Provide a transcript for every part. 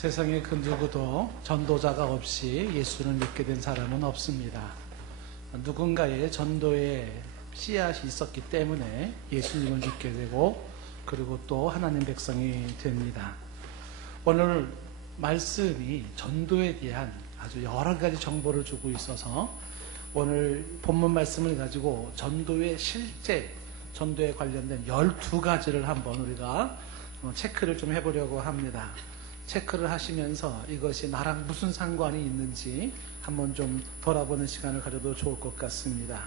세상에 그 누구도 전도자가 없이 예수를 믿게 된 사람은 없습니다. 누군가의 전도의 씨앗이 있었기 때문에 예수님을 믿게 되고 그리고 또 하나님 백성이 됩니다. 오늘 말씀이 전도에 대한 아주 여러 가지 정보를 주고 있어서 오늘 본문 말씀을 가지고 전도의 실제 전도에 관련된 12가지를 한번 우리가 체크를 좀 해보려고 합니다. 체크를 하시면서 이것이 나랑 무슨 상관이 있는지 한번 좀 돌아보는 시간을 가져도 좋을 것 같습니다.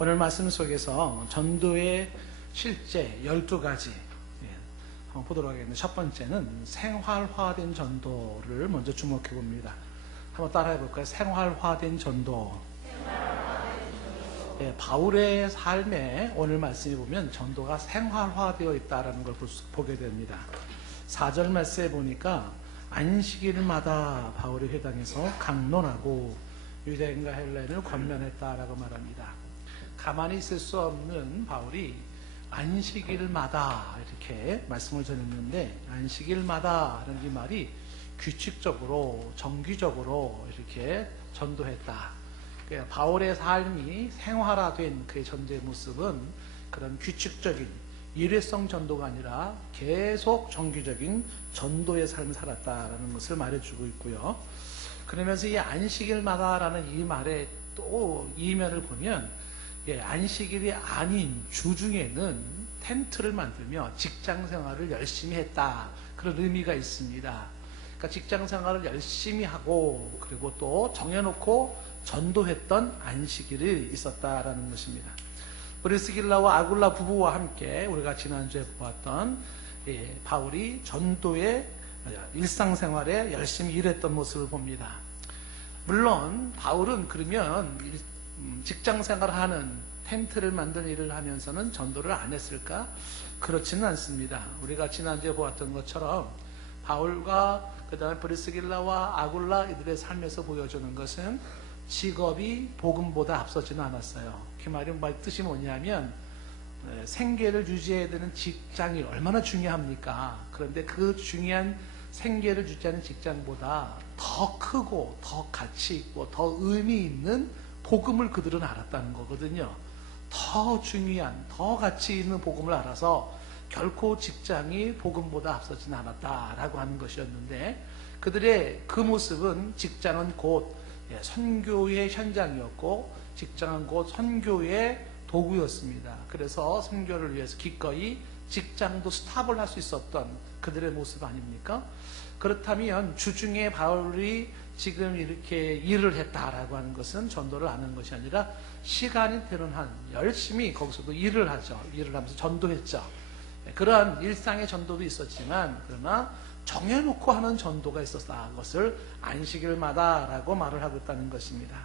오늘 말씀 속에서 전도의 실제 12가지 한번 보도록 하겠습니다. 첫 번째는 생활화된 전도를 먼저 주목해 봅니다. 한번 따라해 볼까요? 생활화된 전도. 바울의 삶에 오늘 말씀에 보면 전도가 생활화되어 있다는 걸 보게 됩니다. 4절 말씀에 보니까 안식일마다 바울이 회당에서 강론하고 유대인과 헬라인을 권면했다라고 말합니다. 가만히 있을 수 없는 바울이 안식일마다 이렇게 말씀을 전했는데, 안식일마다 하는 이 말이 규칙적으로 정기적으로 이렇게 전도했다. 그러니까 바울의 삶이 생활화된 그의 전도의 모습은 그런 규칙적인 일회성 전도가 아니라 계속 정기적인 전도의 삶을 살았다라는 것을 말해주고 있고요. 그러면서 이 안식일마다라는 이 말의 또 이면을 보면 안식일이 아닌 주중에는 텐트를 만들며 직장 생활을 열심히 했다, 그런 의미가 있습니다. 그러니까 직장 생활을 열심히 하고 그리고 또 정해놓고 전도했던 안식일이 있었다라는 것입니다. 브리스길라와 아굴라 부부와 함께 우리가 지난주에 보았던 바울이 전도의 일상생활에 열심히 일했던 모습을 봅니다. 물론 바울은 그러면 직장생활하는 텐트를 만든 일을 하면서는 전도를 안 했을까? 그렇지는 않습니다. 우리가 지난주에 보았던 것처럼 바울과 그 다음에 브리스길라와 아굴라 이들의 삶에서 보여주는 것은 직업이 복음보다 앞서지는 않았어요. 그 말이 뜻이 뭐냐면 생계를 유지해야 되는 직장이 얼마나 중요합니까? 그런데 그 중요한 생계를 유지하는 직장보다 더 크고 더 가치 있고 더 의미 있는 복음을 그들은 알았다는 거거든요. 더 중요한 더 가치 있는 복음을 알아서 결코 직장이 복음보다 앞서지는 않았다라고 하는 것이었는데, 그들의 그 모습은 직장은 곧 선교의 현장이었고 직장은 곧 선교의 도구였습니다. 그래서 선교를 위해서 기꺼이 직장도 스탑을 할 수 있었던 그들의 모습 아닙니까? 그렇다면 주중에 바울이 지금 이렇게 일을 했다라고 하는 것은 전도를 안 하는 것이 아니라 시간이 되는 한 열심히 거기서도 일을 하죠. 일을 하면서 전도했죠. 그러한 일상의 전도도 있었지만 그러나 정해놓고 하는 전도가 있었다. 그것을 안식일마다라고 말을 하고 있다는 것입니다.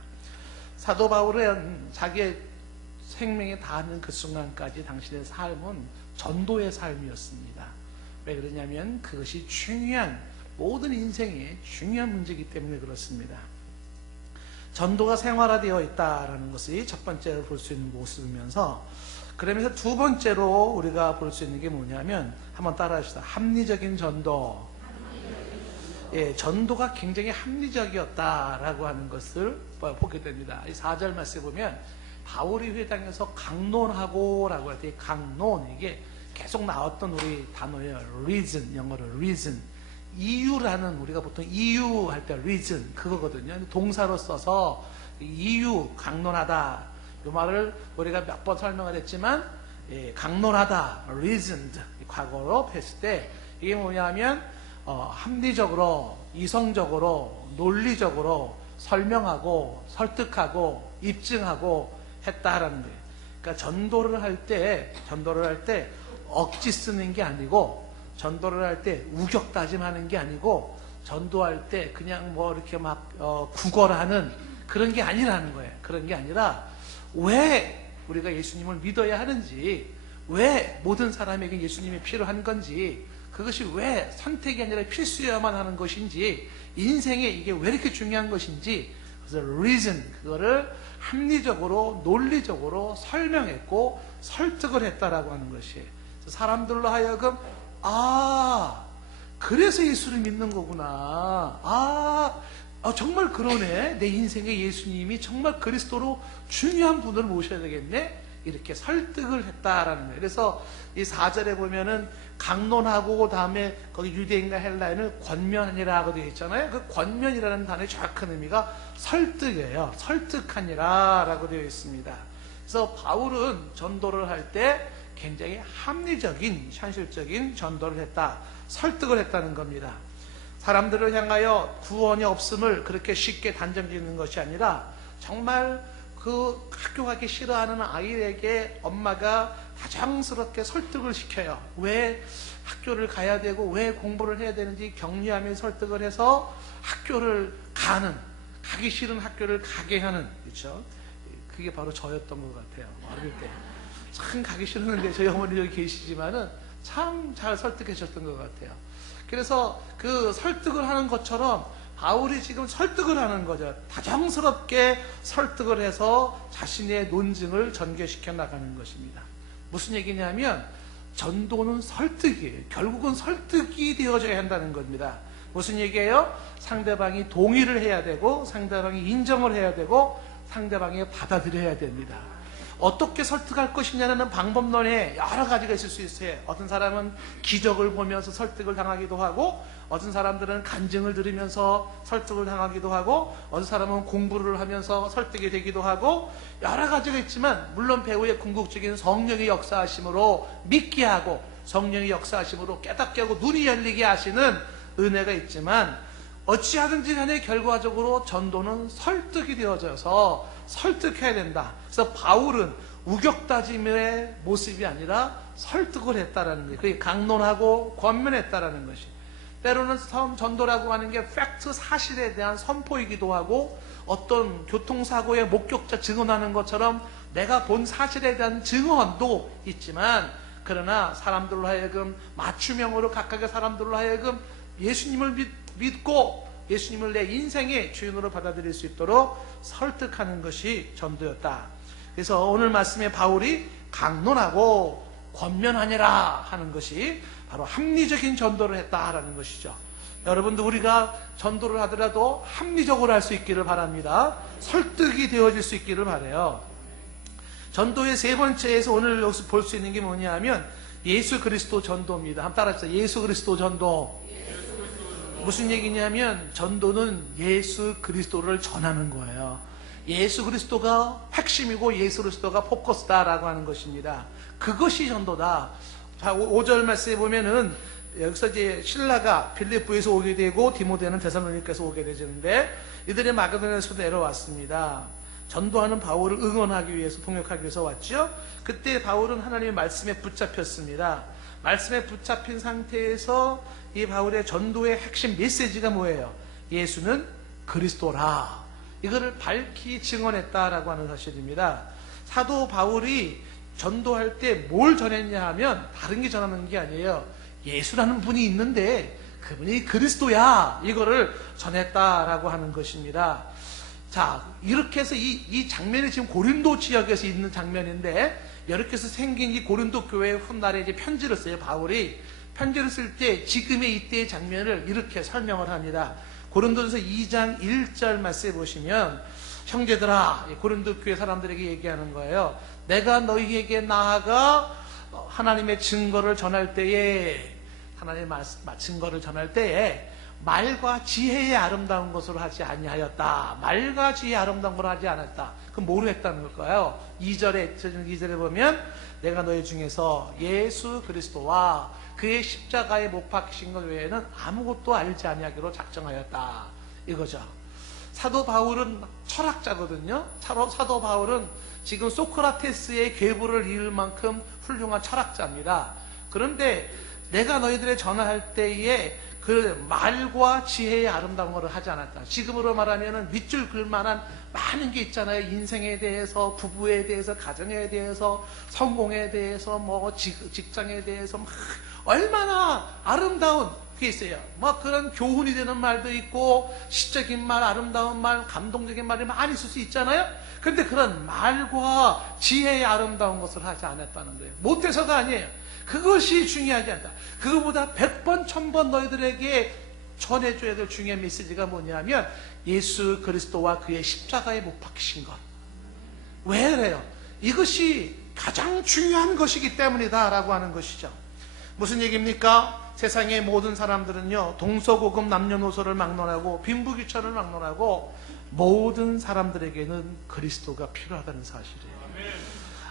사도 바울은 자기의 생명에 닿는 그 순간까지 당신의 삶은 전도의 삶이었습니다. 왜 그러냐면 그것이 중요한, 모든 인생의 중요한 문제이기 때문에 그렇습니다. 전도가 생활화되어 있다는 것이 첫 번째로 볼 수 있는 모습이면서, 그러면서 두 번째로 우리가 볼 수 있는 게 뭐냐면 한번 따라합시다. 합리적인 전도. 전도가 굉장히 합리적이었다라고 하는 것을 보게 됩니다. 이 4절 말씀에 보면 바울이 회당에서 강론하고 라고 할 때 강론, 이게 계속 나왔던 우리 단어예요. reason, 영어로 reason. 이유라는, 우리가 보통 이유 할 때 reason 그거거든요. 동사로 써서 이유, 강론하다, 이 말을 우리가 몇 번 설명을 했지만 강론하다, reasoned, 과거로 했을 때 이게 뭐냐면 합리적으로, 이성적으로, 논리적으로 설명하고 설득하고 입증하고 했다라는 거예요. 그러니까 전도를 할 때 억지 쓰는 게 아니고, 전도를 할 때 우격다짐하는 게 아니고, 전도할 때 그냥 뭐 이렇게 막 구걸하는 그런 게 아니라는 거예요. 그런 게 아니라 왜 우리가 예수님을 믿어야 하는지, 왜 모든 사람에게 예수님이 필요한 건지, 그것이 왜 선택이 아니라 필수여야만 하는 것인지, 인생에 이게 왜 이렇게 중요한 것인지, 그래서 reason, 그거를 합리적으로 논리적으로 설명했고 설득을 했다라고 하는 것이에요. 사람들로 하여금 그래서 예수를 믿는 거구나. 정말 그러네. 내 인생에 예수님이 정말 그리스도로 중요한 분을 모셔야 되겠네. 이렇게 설득을 했다라는 거예요. 그래서 이 4절에 보면은 강론하고 다음에 거기 유대인과 헬라인을 권면하니라고 되어 있잖아요. 그 권면이라는 단어의 정확한 의미가 설득이에요. 설득하니라 라고 되어 있습니다. 그래서 바울은 전도를 할 때 굉장히 합리적인 현실적인 전도를 했다. 설득을 했다는 겁니다. 사람들을 향하여 구원이 없음을 그렇게 쉽게 단정짓는 것이 아니라 정말 그 학교 가기 싫어하는 아이에게 엄마가 다정스럽게 설득을 시켜요. 왜 학교를 가야 되고 왜 공부를 해야 되는지 격려하며 설득을 해서 학교를 가기 싫은 학교를 가게 하는, 그렇죠? 그게 바로 저였던 것 같아요. 어릴 때 참 가기 싫었는데 저희 어머니 여기 계시지만은 참 잘 설득해 주셨던 것 같아요. 그래서 그 설득을 하는 것처럼 바울이 지금 설득을 하는 거죠. 다정스럽게 설득을 해서 자신의 논증을 전개시켜 나가는 것입니다. 무슨 얘기냐면 전도는 설득이에요. 결국은 설득이 되어져야 한다는 겁니다. 무슨 얘기예요? 상대방이 동의를 해야 되고 상대방이 인정을 해야 되고 상대방이 받아들여야 됩니다. 어떻게 설득할 것이냐는 방법론에 여러 가지가 있을 수 있어요. 어떤 사람은 기적을 보면서 설득을 당하기도 하고, 어떤 사람들은 간증을 들으면서 설득을 당하기도 하고, 어떤 사람은 공부를 하면서 설득이 되기도 하고, 여러 가지가 있지만 물론 배우의 궁극적인 성령의 역사하심으로 믿게 하고 성령의 역사하심으로 깨닫게 하고 눈이 열리게 하시는 은혜가 있지만, 어찌하든지 간에 결과적으로 전도는 설득이 되어져서 설득해야 된다. 그래서 바울은 우격다짐의 모습이 아니라 설득을 했다라는 거예요. 그게 강론하고 권면했다라는 것이. 때로는 전도라고 하는 게 팩트, 사실에 대한 선포이기도 하고, 어떤 교통사고의 목격자 증언하는 것처럼 내가 본 사실에 대한 증언도 있지만, 그러나 사람들로 하여금 맞춤형으로 각각의 사람들로 하여금 예수님을 믿고 예수님을 내 인생의 주인으로 받아들일 수 있도록 설득하는 것이 전도였다. 그래서 오늘 말씀에 바울이 강론하고 권면하니라 하는 것이 바로 합리적인 전도를 했다라는 것이죠. 여러분도 우리가 전도를 하더라도 합리적으로 할 수 있기를 바랍니다. 설득이 되어질 수 있기를 바라요. 전도의 세 번째에서 오늘 여기서 볼 수 있는 게 뭐냐 하면 예수 그리스도 전도입니다. 한번 따라합시다. 예수 그리스도 전도. 무슨 얘기냐면 전도는 예수 그리스도를 전하는 거예요. 예수 그리스도가 핵심이고 예수 그리스도가 포커스다라고 하는 것입니다. 그것이 전도다. 자, 5절 말씀에 보면은 여기서 이제 신라가 빌립보에서 오게 되고 디모데는 데살로니가에서 오게 되는데 이들이 마게도냐에서 내려왔습니다. 전도하는 바울을 응원하기 위해서, 통역하기 위해서 왔죠. 그때 바울은 하나님의 말씀에 붙잡혔습니다. 말씀에 붙잡힌 상태에서 이 바울의 전도의 핵심 메시지가 뭐예요? 예수는 그리스도라. 이거를 밝히 증언했다라고 하는 사실입니다. 사도 바울이 전도할 때 뭘 전했냐 하면 다른 게 전하는 게 아니에요. 예수라는 분이 있는데 그분이 그리스도야. 이거를 전했다라고 하는 것입니다. 자, 이렇게 해서 이 장면이 지금 고린도 지역에서 있는 장면인데, 이렇게 해서 생긴 이 고린도 교회 훗날에 이제 편지를 써요. 바울이 편지를 쓸 때 지금의 이때의 장면을 이렇게 설명을 합니다. 고린도전서 2장 1절 말씀에 보시면, 형제들아, 고린도 교회 사람들에게 얘기하는 거예요. 내가 너희에게 나아가 하나님의 증거를 전할 때에, 하나님의 증거를 전할 때에 말과 지혜의 아름다운 것으로 하지 아니하였다. 말과 지혜의 아름다운 걸 하지 않았다. 그럼 뭐로 했다는 걸까요? 2절에 보면 내가 너희 중에서 예수 그리스도와 그의 십자가에 못 박히신 것 외에는 아무것도 알지 아니하기로 작정하였다. 이거죠. 사도 바울은 철학자거든요. 사도 바울은 지금 소크라테스의 계보를 이을 만큼 훌륭한 철학자입니다. 그런데 내가 너희들의 전화할 때에 그 말과 지혜의 아름다운 것을 하지 않았다. 지금으로 말하면 밑줄 그을 만한 많은 게 있잖아요. 인생에 대해서, 부부에 대해서, 가정에 대해서, 성공에 대해서, 뭐 직장에 대해서 막 얼마나 아름다운 게 있어요. 뭐 그런 교훈이 되는 말도 있고 시적인 말, 아름다운 말, 감동적인 말이 많이 있을 수 있잖아요. 근데 그런 말과 지혜의 아름다운 것을 하지 않았다는 거예요. 못해서가 아니에요. 그것이 중요하지 않다. 그거보다 100번, 1000번 너희들에게 전해줘야 될 중요한 메시지가 뭐냐면 예수 그리스도와 그의 십자가에 못 박히신 것. 왜 그래요? 이것이 가장 중요한 것이기 때문이다 라고 하는 것이죠. 무슨 얘기입니까? 세상의 모든 사람들은요, 동서고금 남녀노소를 막론하고 빈부귀천을 막론하고 모든 사람들에게는 그리스도가 필요하다는 사실이에요.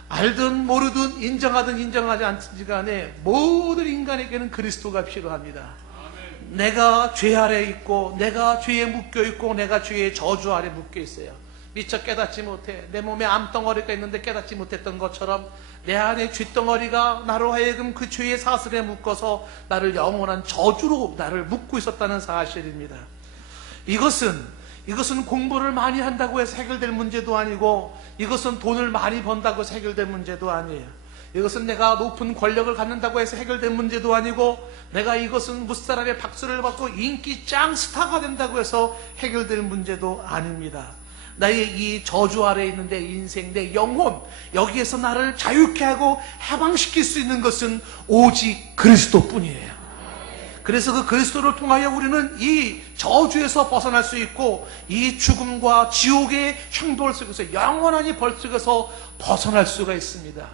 알든 모르든 인정하든 인정하지 않든지 간에 모든 인간에게는 그리스도가 필요합니다. 내가 죄 아래 있고 내가 죄에 묶여 있고 내가 죄의 저주 아래 묶여 있어요. 미처 깨닫지 못해. 내 몸에 암덩어리가 있는데 깨닫지 못했던 것처럼 내 안에 죗덩어리가 나로 하여금 그 죄의 사슬에 묶어서 나를 영원한 저주로 나를 묶고 있었다는 사실입니다. 이것은 공부를 많이 한다고 해서 해결될 문제도 아니고, 이것은 돈을 많이 번다고 해서 해결될 문제도 아니에요. 이것은 내가 높은 권력을 갖는다고 해서 해결된 문제도 아니고, 내가 이것은 무사람의 박수를 받고 인기 짱 스타가 된다고 해서 해결될 문제도 아닙니다. 나의 이 저주 아래에 있는 내 인생, 내 영혼, 여기에서 나를 자유케 하고 해방시킬 수 있는 것은 오직 그리스도뿐이에요. 그래서 그 그리스도를 통하여 우리는 이 저주에서 벗어날 수 있고, 이 죽음과 지옥의 형벌 속에서 영원한 벌 속에서 벗어날 수가 있습니다.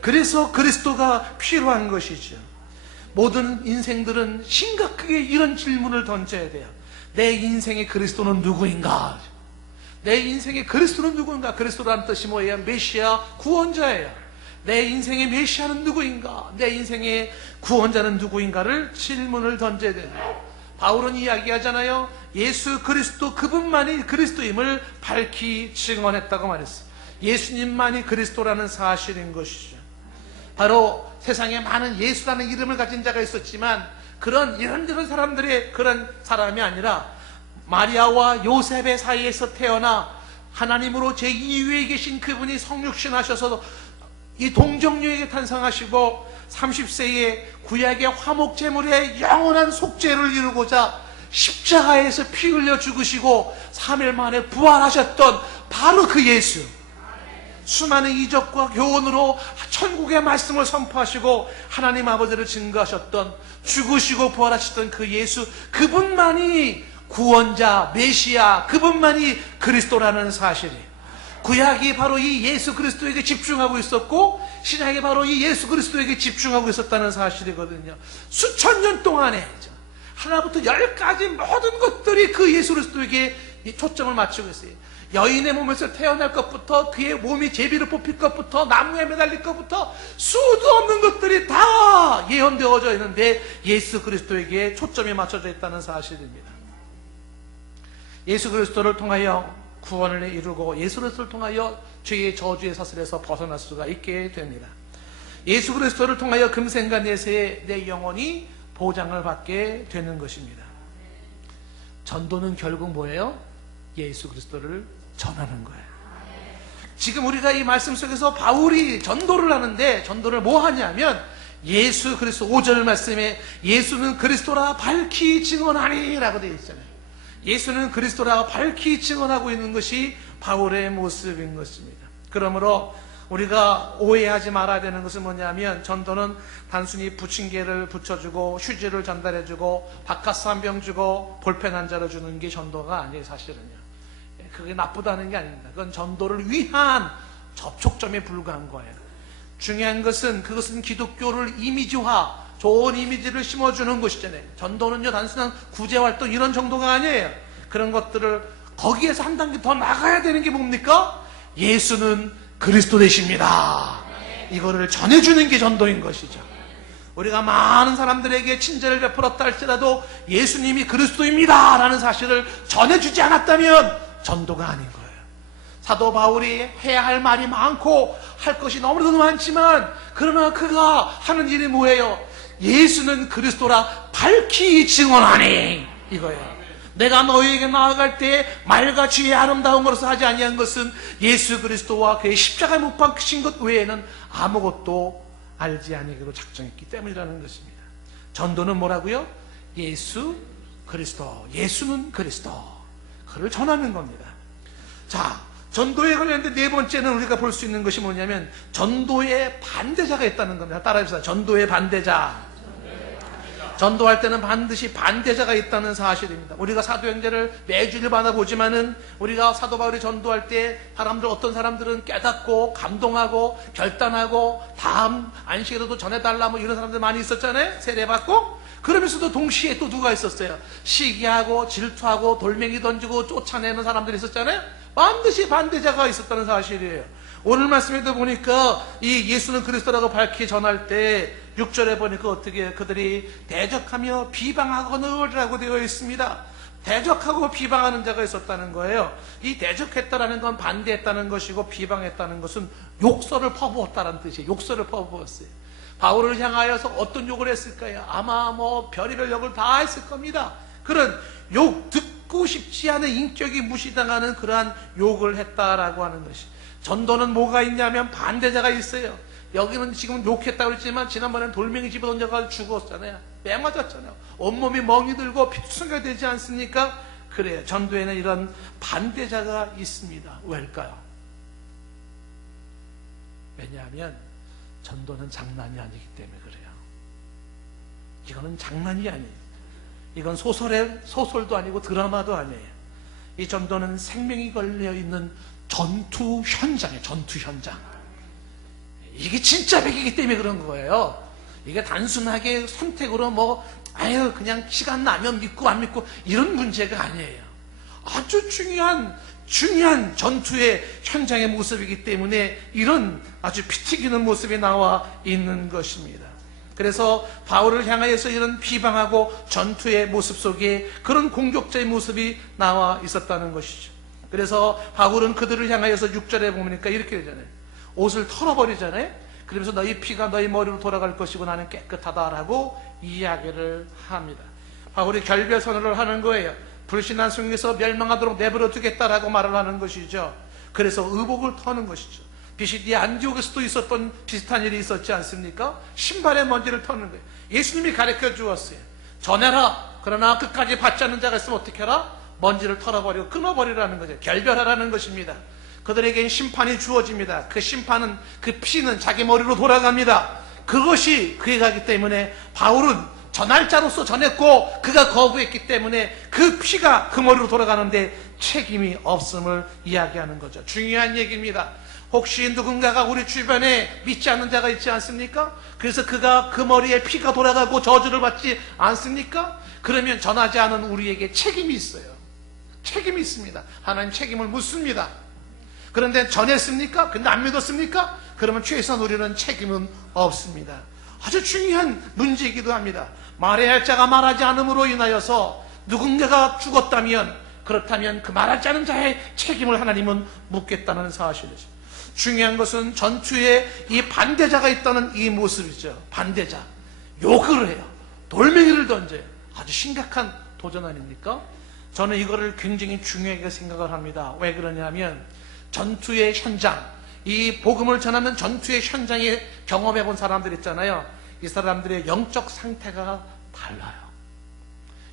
그래서 그리스도가 필요한 것이죠. 모든 인생들은 심각하게 이런 질문을 던져야 돼요. 내 인생의 그리스도는 누구인가? 내 인생의 그리스도는 누구인가? 그리스도라는 뜻이 뭐예요? 메시아, 구원자예요. 내 인생의 메시아는 누구인가? 내 인생의 구원자는 누구인가를 질문을 던져야 됩니다. 바울은 이야기하잖아요. 예수 그리스도 그분만이 그리스도임을 밝히 증언했다고 말했어요. 예수님만이 그리스도라는 사실인 것이죠. 바로 세상에 많은 예수라는 이름을 가진 자가 있었지만 이런 사람들의 그런 사람이 아니라 마리아와 요셉의 사이에서 태어나 하나님으로 제2위에 계신 그분이 성육신 하셔서 이 동정녀에게 탄생하시고 30세에 구약의 화목제물의 영원한 속죄를 이루고자 십자가에서 피 흘려 죽으시고 3일 만에 부활하셨던 바로 그 예수, 수많은 이적과 교훈으로 천국의 말씀을 선포하시고 하나님 아버지를 증거하셨던, 죽으시고 부활하셨던 그 예수, 그분만이 구원자, 메시아, 그분만이 그리스도라는 사실이에요. 구약이 바로 이 예수 그리스도에게 집중하고 있었고, 신약이 바로 이 예수 그리스도에게 집중하고 있었다는 사실이거든요. 수천 년 동안에 하나부터 10까지 모든 것들이 그 예수 그리스도에게 초점을 맞추고 있어요. 여인의 몸에서 태어날 것부터, 그의 몸이 제비로 뽑힐 것부터, 나무에 매달릴 것부터 수도 없는 것들이 다 예언되어져 있는데 예수 그리스도에게 초점이 맞춰져 있다는 사실입니다. 예수 그리스도를 통하여 구원을 이루고 예수 그리스도를 통하여 죄의 저주의 사슬에서 벗어날 수가 있게 됩니다. 예수 그리스도를 통하여 금생과 내세의 내 영혼이 보장을 받게 되는 것입니다. 전도는 결국 뭐예요? 예수 그리스도를 전하는 거예요. 지금 우리가 이 말씀 속에서 바울이 전도를 하는데, 전도를 뭐 하냐면 예수 그리스도 5절 말씀에 예수는 그리스도라 밝히 증언하니 라고 되어 있잖아요. 예수는 그리스도라 밝히 증언하고 있는 것이 바울의 모습인 것입니다. 그러므로 우리가 오해하지 말아야 되는 것은 뭐냐면, 전도는 단순히 부침개를 붙여주고 휴지를 전달해주고 바카스 한 병 주고 볼펜 한 자루 주는 게 전도가 아니에요. 사실은요, 그게 나쁘다는 게 아닙니다. 그건 전도를 위한 접촉점에 불과한 거예요. 중요한 것은 그것은 기독교를 이미지화, 좋은 이미지를 심어주는 것이잖아요. 전도는요, 단순한 구제활동 이런 정도가 아니에요. 그런 것들을 거기에서 한 단계 더 나가야 되는 게 뭡니까? 예수는 그리스도 되십니다. 이거를 전해주는 게 전도인 것이죠. 우리가 많은 사람들에게 친절을 베풀었다 할지라도 예수님이 그리스도입니다 라는 사실을 전해주지 않았다면 전도가 아닌 거예요. 사도 바울이 해야 할 말이 많고 할 것이 너무나도 많지만, 그러나 그가 하는 일이 뭐예요? 예수는 그리스도라 밝히 증언하니, 이거예요. 내가 너희에게 나아갈 때 말과 지혜의 아름다운 것으로 하지 아니한 것은 예수 그리스도와 그의 십자가에 못 박히신 것 외에는 아무것도 알지 아니기로 작정했기 때문이라는 것입니다. 전도는 뭐라고요? 예수 그리스도, 예수는 그리스도, 그를 전하는 겁니다. 자, 전도에 관련된 네 번째는 우리가 볼 수 있는 것이 뭐냐면 전도의 반대자가 있다는 겁니다. 따라해봅시다. 전도의 반대자. 전도할 때는 반드시 반대자가 있다는 사실입니다. 우리가 사도행전을 매주일마다 보지만은 우리가 사도 바울이 전도할 때 어떤 사람들은 깨닫고 감동하고 결단하고 다음 안식일에도 전해달라 이런 사람들 많이 있었잖아요. 세례받고. 그러면서도 동시에 또 누가 있었어요? 시기하고 질투하고 돌멩이 던지고 쫓아내는 사람들이 있었잖아요. 반드시 반대자가 있었다는 사실이에요. 오늘 말씀에도 보니까 이 예수는 그리스도라고 밝히 전할 때 6절에 보니까 어떻게 그들이 대적하며 비방하거늘이라고 되어 있습니다. 대적하고 비방하는 자가 있었다는 거예요. 이 대적했다라는 건 반대했다는 것이고 비방했다는 것은 욕설을 퍼부었다는 뜻이에요. 욕설을 퍼부었어요. 바울을 향하여서 어떤 욕을 했을까요? 아마 별의별 욕을 다 했을 겁니다. 그런 욕, 듣고 싶지 않은 인격이 무시당하는 그러한 욕을 했다라고 하는 것이. 전도는 뭐가 있냐면 반대자가 있어요. 여기는 지금 욕했다고 했지만 지난번에는 돌멩이 집어던져가지고 죽었잖아요. 매 맞았잖아요. 온몸이 멍이 들고 피투성이가 되지 않습니까? 그래요. 전도에는 이런 반대자가 있습니다. 왜일까요? 왜냐하면 전도는 장난이 아니기 때문에 그래요. 이거는 장난이 아니에요. 이건 소설도 아니고 드라마도 아니에요. 이 전도는 생명이 걸려있는 전투 현장이에요. 전투 현장. 이게 진짜 백이기 때문에 그런 거예요. 이게 단순하게 선택으로 그냥 시간 나면 믿고 안 믿고 이런 문제가 아니에요. 아주 중요한 전투의 현장의 모습이기 때문에 이런 아주 피 튀기는 모습이 나와 있는 것입니다. 그래서 바울을 향하여서 이런 비방하고 전투의 모습 속에 그런 공격자의 모습이 나와 있었다는 것이죠. 그래서 바울은 그들을 향하여서 6절에 보니까 이렇게 되잖아요. 옷을 털어버리잖아요. 그러면서 너희 피가 너희 머리로 돌아갈 것이고 나는 깨끗하다라고 이야기를 합니다. 바울이 결별 선언을 하는 거예요. 불신한 성에서 멸망하도록 내버려 두겠다라고 말을 하는 것이죠. 그래서 의복을 터는 것이죠. 비시디아 안디옥에서도 있었던 비슷한 일이 있었지 않습니까? 신발의 먼지를 터는 거예요. 예수님이 가르쳐 주었어요. 전해라. 그러나 끝까지 받지 않는 자가 있으면 어떻게 해라? 먼지를 털어버리고 끊어버리라는 거죠. 결별하라는 것입니다. 그들에게는 심판이 주어집니다. 그 심판은, 그 피는 자기 머리로 돌아갑니다. 그것이 그에 가기 때문에 바울은 전할 자로서 전했고 그가 거부했기 때문에 그 피가 그 머리로 돌아가는데 책임이 없음을 이야기하는 거죠. 중요한 얘기입니다. 혹시 누군가가 우리 주변에 믿지 않는 자가 있지 않습니까? 그래서 그가 그 머리에 피가 돌아가고 저주를 받지 않습니까? 그러면 전하지 않은 우리에게 책임이 있어요. 책임이 있습니다. 하나님 책임을 묻습니다. 그런데 전했습니까? 근데 안 믿었습니까? 그러면 최소한 우리는 책임은 없습니다. 아주 중요한 문제이기도 합니다. 말해야 할 자가 말하지 않음으로 인하여서 누군가가 죽었다면, 그렇다면 그 말하지 않은 자의 책임을 하나님은 묻겠다는 사실이죠. 중요한 것은 전투에 이 반대자가 있다는 이 모습이죠. 반대자. 욕을 해요. 돌멩이를 던져요. 아주 심각한 도전 아닙니까? 저는 이거를 굉장히 중요하게 생각을 합니다. 왜 그러냐면 전투의 현장, 이 복음을 전하는 전투의 현장에 경험해 본 사람들 있잖아요. 이 사람들의 영적 상태가 달라요.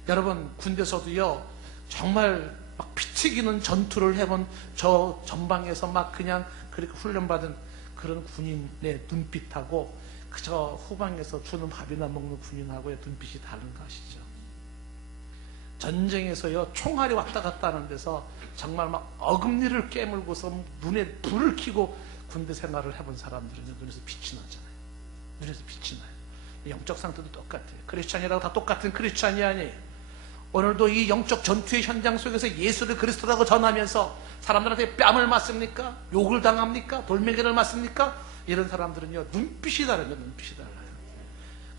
여러분 군대에서도요 정말 막 피 튀기는 전투를 해본 저 전방에서 막 그냥 그렇게 훈련받은 그런 군인의 눈빛하고 그저 후방에서 주는 밥이나 먹는 군인하고의 눈빛이 다른 거 아시죠? 전쟁에서요 총알이 왔다 갔다 하는 데서 정말 막 어금니를 깨물고서 눈에 불을 켜고 군대 생활을 해본 사람들은 눈에서 빛이 나잖아요. 눈에서 빛이 나요. 영적 상태도 똑같아요. 크리스찬이라고 다 똑같은 크리스찬이 아니에요. 오늘도 이 영적 전투의 현장 속에서 예수를 그리스도라고 전하면서 사람들한테 뺨을 맞습니까? 욕을 당합니까? 돌멩이를 맞습니까? 이런 사람들은요 눈빛이 다르죠. 눈빛이 달라요.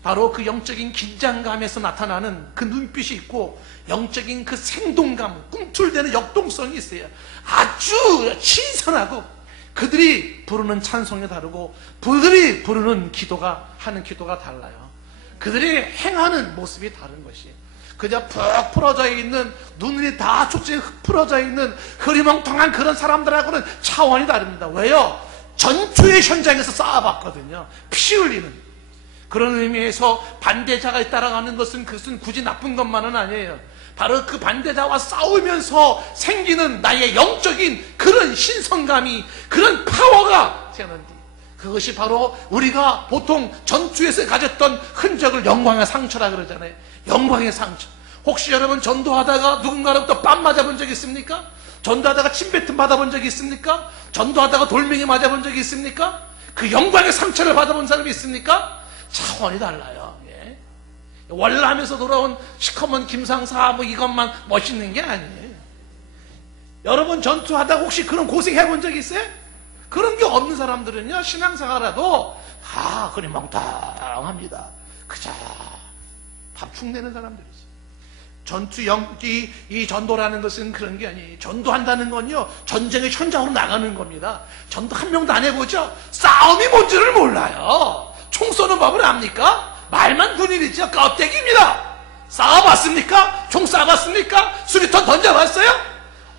바로 그 영적인 긴장감에서 나타나는 그 눈빛이 있고 영적인 그 생동감, 꿈틀대는 역동성이 있어요. 아주 신선하고 그들이 부르는 찬송이 다르고 그들이 부르는 하는 기도가 달라요. 그들이 행하는 모습이 다른 것이에요. 그저 푹 풀어져 있는, 눈이 다 초점이 풀어져 있는 흐리멍텅한 그런 사람들하고는 차원이 다릅니다. 왜요? 전투의 현장에서 싸워봤거든요. 피 흘리는. 그런 의미에서 반대자가 따라가는 것은 그것은 굳이 나쁜 것만은 아니에요. 바로 그 반대자와 싸우면서 생기는 나의 영적인 그런 신성감이, 그런 파워가 생기는데, 그것이 바로 우리가 보통 전투에서 가졌던 흔적을 영광의 상처라 그러잖아요. 영광의 상처. 혹시 여러분 전도하다가 누군가로부터 뺨 맞아본 적 있습니까? 전도하다가 침뱉음 받아본 적이 있습니까? 전도하다가 돌멩이 맞아본 적이 있습니까? 그 영광의 상처를 받아본 사람이 있습니까? 차원이 달라요. 예. 월남에서 돌아온 시커먼 김상사 뭐 이것만 멋있는 게 아니에요. 여러분 전투하다가 혹시 그런 고생해본 적 있어요? 그런 게 없는 사람들은요, 신앙생활라도 다 그리 멍텅합니다. 그저 밥축내는 사람들이죠. 이 전도라는 것은 그런 게 아니에요. 전도한다는 건요, 전쟁의 현장으로 나가는 겁니다. 전도 한 명도 안 해보죠? 싸움이 뭔지를 몰라요. 총 쏘는 법을 압니까? 말만 군인이죠. 껍데기입니다. 싸워봤습니까? 총 쏴봤습니까? 수리탄 던져봤어요?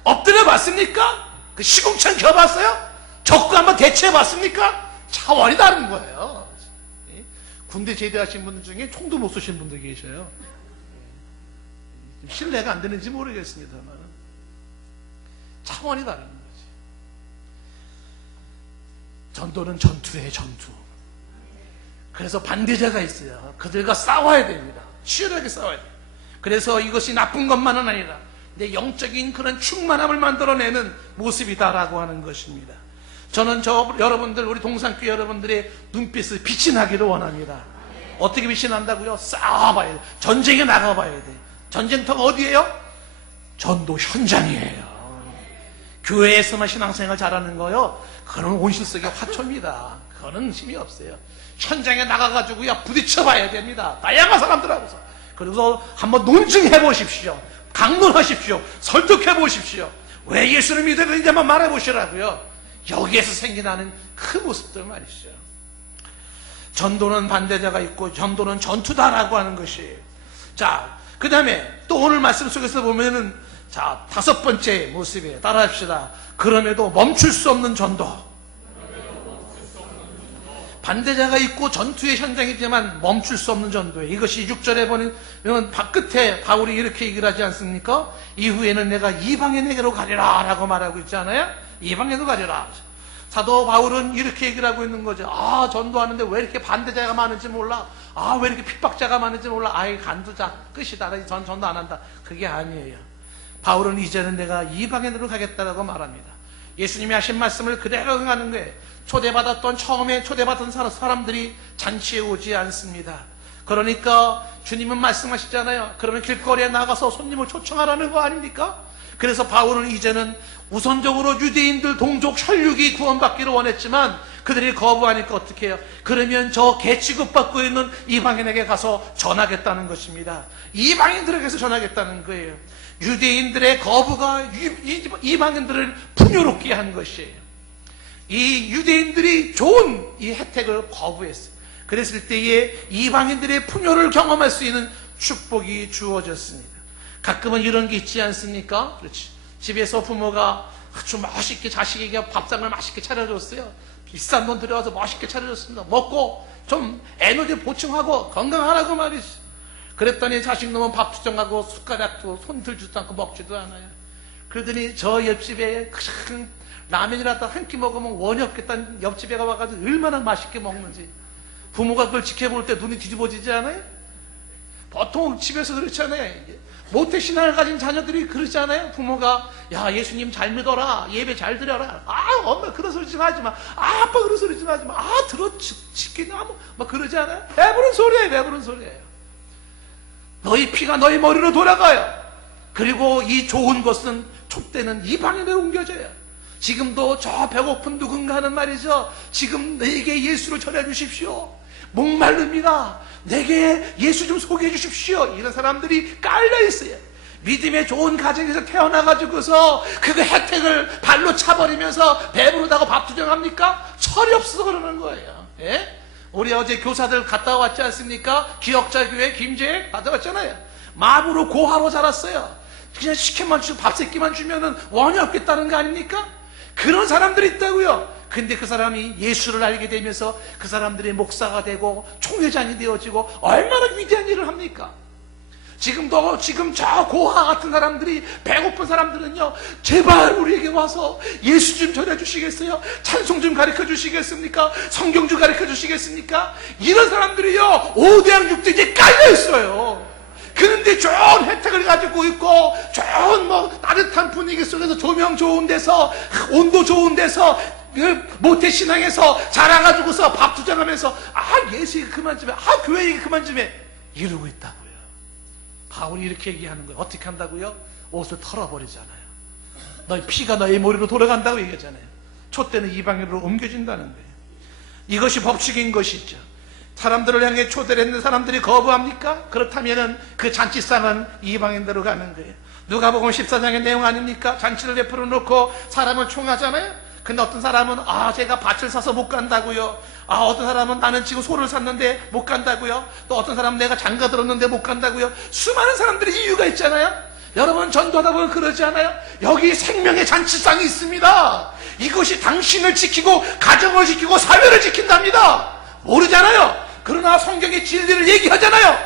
엎드려봤습니까? 그 시궁창 켜봤어요? 적과 한번 대체해봤습니까? 차원이 다른 거예요. 군대 제대하신 분들 중에 총도 못 쏘신 분들 계셔요. 신뢰가 안 되는지 모르겠습니다만 차원이 다른 거지. 전도는 전투예요, 전투. 그래서 반대자가 있어요. 그들과 싸워야 됩니다. 치열하게 싸워야 돼요. 그래서 이것이 나쁜 것만은 아니라 내 영적인 그런 충만함을 만들어내는 모습이다라고 하는 것입니다. 저는 여러분들, 우리 동산교회 여러분들의 눈빛을 빛이 나기를 원합니다. 어떻게 빛이 난다고요? 싸워봐야 돼. 전쟁에 나가봐야 돼. 전쟁터가 어디예요? 전도 현장이에요. 교회에서만 신앙생활 잘하는 거요, 그건 온실 속의 화초입니다. 그거는 힘이 없어요. 현장에 나가가지고요, 부딪혀봐야 됩니다. 다양한 사람들하고서. 그래서 한번 논증해 보십시오. 강론하십시오. 설득해 보십시오. 왜 예수를 믿어야 되는지 한번 말해 보시라고요. 여기에서 생겨나는 그 모습들 말이죠. 전도는 반대자가 있고 전도는 전투다라고 하는 것이에요. 자, 그 다음에 또 오늘 말씀 속에서 보면은, 자, 5번째 모습이에요. 따라합시다. 그럼에도 멈출 수 없는 전도. 반대자가 있고 전투의 현장이지만 멈출 수 없는 전도예요. 이것이 6절에 보면 끝에 바울이 이렇게 얘기를 하지 않습니까? 이후에는 내가 이방인에게로 가리라 라고 말하고 있잖아요. 이방인으로 가리라. 사도 바울은 이렇게 얘기를 하고 있는 거죠. 아, 전도하는데 왜 이렇게 반대자가 많은지 몰라. 아, 왜 이렇게 핍박자가 많은지 몰라. 아이, 간두자. 끝이다. 전도 안 한다. 그게 아니에요. 바울은 이제는 내가 이방인으로 가겠다라고 말합니다. 예수님이 하신 말씀을 그대로 응하는 거예요. 처음에 초대받던 사람들이 잔치에 오지 않습니다. 그러니까 주님은 말씀하시잖아요. 그러면 길거리에 나가서 손님을 초청하라는 거 아닙니까? 그래서 바울은 이제는 우선적으로 유대인들 동족 혈육이 구원받기를 원했지만 그들이 거부하니까 어떻게 해요? 그러면 저 개 취급받고 있는 이방인에게 가서 전하겠다는 것입니다. 이방인들에게서 전하겠다는 거예요. 유대인들의 거부가 이방인들을 풍요롭게 한 것이에요. 이 유대인들이 좋은 이 혜택을 거부했어요. 그랬을 때에 이방인들의 풍요를 경험할 수 있는 축복이 주어졌습니다. 가끔은 이런 게 있지 않습니까? 그렇지. 집에서 부모가 아주 맛있게 자식에게 밥상을 맛있게 차려줬어요. 비싼 돈 들여와서 맛있게 차려줬습니다. 먹고 좀 에너지 보충하고 건강하라고 말이지. 그랬더니 자식 놈은 밥 투정하고 숟가락도 손 들지도 않고 먹지도 않아요. 그러더니 저 옆집에 큰 라면이라도 한 끼 먹으면 원이 없겠다는 옆집에 가가지고 얼마나 맛있게 먹는지 부모가 그걸 지켜볼 때 눈이 뒤집어지지 않아요? 보통 집에서 그렇잖아요. 모태신앙을 가진 자녀들이 그러잖아요. 부모가 야, 예수님 잘 믿어라, 예배 잘 드려라. 아, 엄마 그런 소리 좀 하지 마. 아, 아빠 그런 소리 좀 하지 마. 아, 지키냐 막 그러지 않아요? 배부른 소리예요. 배부른 소리예요. 너희 피가 너희 머리로 돌아가요. 그리고 이 좋은 것은 촛대는 이방인으로 옮겨져요. 지금도 저 배고픈 누군가는 말이죠, 지금 내게 예수를 전해 주십시오. 목마릅니다. 내게 예수 좀 소개해 주십시오. 이런 사람들이 깔려 있어요. 믿음의 좋은 가정에서 태어나가지고서 그 혜택을 발로 차버리면서 배부르다고 밥 투정합니까? 철이 없어서 그러는 거예요. 예? 우리 어제 교사들 갔다 왔지 않습니까? 기억자교회 김제 갔다 왔잖아요. 마부로 고하로 자랐어요. 그냥 식혜만 주고 밥 새끼만 주면은 원이 없겠다는 거 아닙니까? 그런 사람들이 있다고요. 근데 그 사람이 예수를 알게 되면서 그 사람들의 목사가 되고 총회장이 되어지고 얼마나 위대한 일을 합니까? 지금도 지금 저 고아 같은 사람들이, 배고픈 사람들은요, 제발 우리에게 와서 예수 좀 전해주시겠어요? 찬송 좀 가르쳐 주시겠습니까? 성경 좀 가르쳐 주시겠습니까? 이런 사람들이요 5대양 6대지에 깔려있어요. 그런데 좋은 혜택을 가지고 있고 좋은 따뜻한 분위기 속에서 조명 좋은 데서, 온도 좋은 데서, 모태신앙에서 자라가지고서 밥 투정하면서 예수 얘기 그만 좀 해, 교회 얘기 그만 좀 해, 이러고 있다고요. 바울이 이렇게 얘기하는 거예요. 어떻게 한다고요? 옷을 털어버리잖아요. 너희 피가 너희 머리로 돌아간다고 얘기하잖아요. 촛대는 이방인으로 옮겨진다는 거예요. 이것이 법칙인 것이죠. 사람들을 향해 초대를 했는 사람들이 거부합니까? 그렇다면은 그 잔치상은 이방인대로 가는 거예요. 누가복음 14장의 내용 아닙니까? 잔치를 베풀어 놓고 사람을 총하잖아요. 근데 어떤 사람은 제가 밭을 사서 못 간다고요. 어떤 사람은 나는 지금 소를 샀는데 못 간다고요. 또 어떤 사람은 내가 장가 들었는데 못 간다고요. 수많은 사람들이 이유가 있잖아요. 여러분 전도하다 보면 그러지 않아요? 여기 생명의 잔치상이 있습니다. 이것이 당신을 지키고 가정을 지키고 사회를 지킨답니다. 모르잖아요. 그러나 성경의 진리를 얘기하잖아요.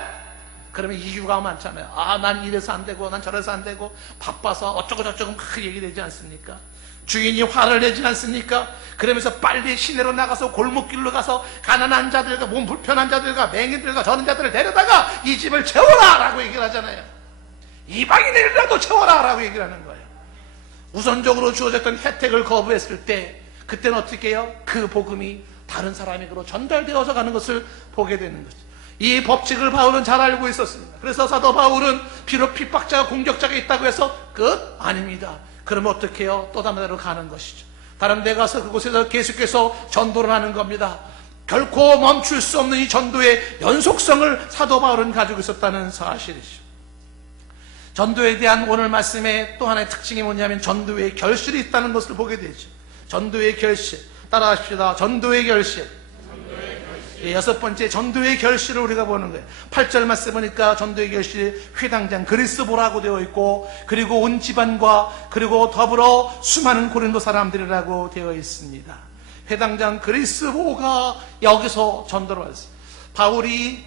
그러면 이유가 많잖아요. 난 이래서 안 되고 난 저래서 안 되고 바빠서 어쩌고 저쩌고 막 얘기되지 않습니까? 주인이 화를 내지 않습니까? 그러면서 빨리 시내로 나가서 골목길로 가서 가난한 자들과 몸 불편한 자들과 맹인들과 저런 자들을 데려다가 이 집을 채워라 라고 얘기를 하잖아요. 이방인이라도 채워라 라고 얘기를 하는 거예요. 우선적으로 주어졌던 혜택을 거부했을 때 그때는 어떻게 해요? 그 복음이 다른 사람에게로 전달되어서 가는 것을 보게 되는 거죠. 이 법칙을 바울은 잘 알고 있었습니다. 그래서 사도 바울은 비록 핍박자가 공격자가 있다고 해서 끝? 아닙니다. 그러면 어떻게 해요? 또 다른 데로 가는 것이죠. 다른 데 가서 그곳에서 계속해서 전도를 하는 겁니다. 결코 멈출 수 없는 이 전도의 연속성을 사도 바울은 가지고 있었다는 사실이죠. 전도에 대한 오늘 말씀의 또 하나의 특징이 뭐냐면 전도의 결실이 있다는 것을 보게 되죠. 전도의 결실, 따라하십시다. 전도의 결실. 여섯 번째, 전도의 결실을 우리가 보는 거예요. 8절 말씀 보니까 전도의 결실이 회당장 그리스도라고 되어 있고, 그리고 온 집안과 그리고 더불어 수많은 고린도 사람들이라고 되어 있습니다. 회당장 그리스도가 여기서 전도를 왔어요. 바울이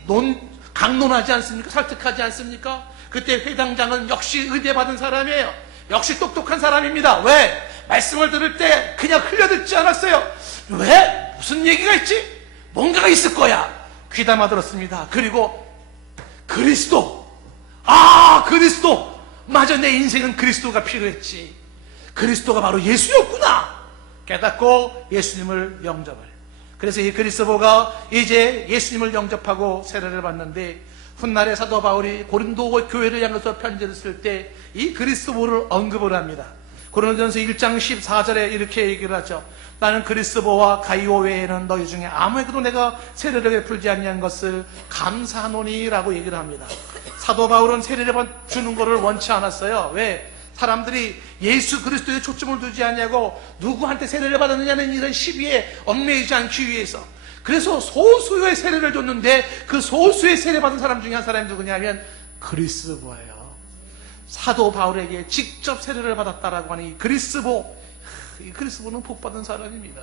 강론하지 않습니까? 설득하지 않습니까? 그때 회당장은 역시 의대받은 사람이에요. 역시 똑똑한 사람입니다. 왜? 말씀을 들을 때 그냥 흘려듣지 않았어요. 왜? 무슨 얘기가 있지? 뭔가가 있을 거야. 귀담아 들었습니다. 그리고 그리스도. 그리스도. 맞아, 내 인생은 그리스도가 필요했지. 그리스도가 바로 예수였구나. 깨닫고 예수님을 영접해요. 그래서 이 그리스도가 이제 예수님을 영접하고 세례를 받는데, 훗날에 사도 바울이 고린도 교회를 향해서 편지를 쓸 때 이 그리스도를 언급을 합니다. 고린도전서 1장 14절에 이렇게 얘기를 하죠. 나는 그리스도와 가이오 외에는 너희 중에 아무에게도 내가 세례를 베풀지 아니한 것을 감사하노니라고 얘기를 합니다. 사도 바울은 세례를 주는 것을 원치 않았어요. 왜? 사람들이 예수 그리스도에 초점을 두지 않냐고 누구한테 세례를 받았느냐는 이런 시비에 얽매이지 않기 위해서. 그래서 소수의 세례를 줬는데 그 소수의 세례 받은 사람 중에 한 사람이 누구냐면 그리스도예요. 사도 바울에게 직접 세례를 받았다라고 하는 이 그리스도. 이 그리스도는 복받은 사람입니다.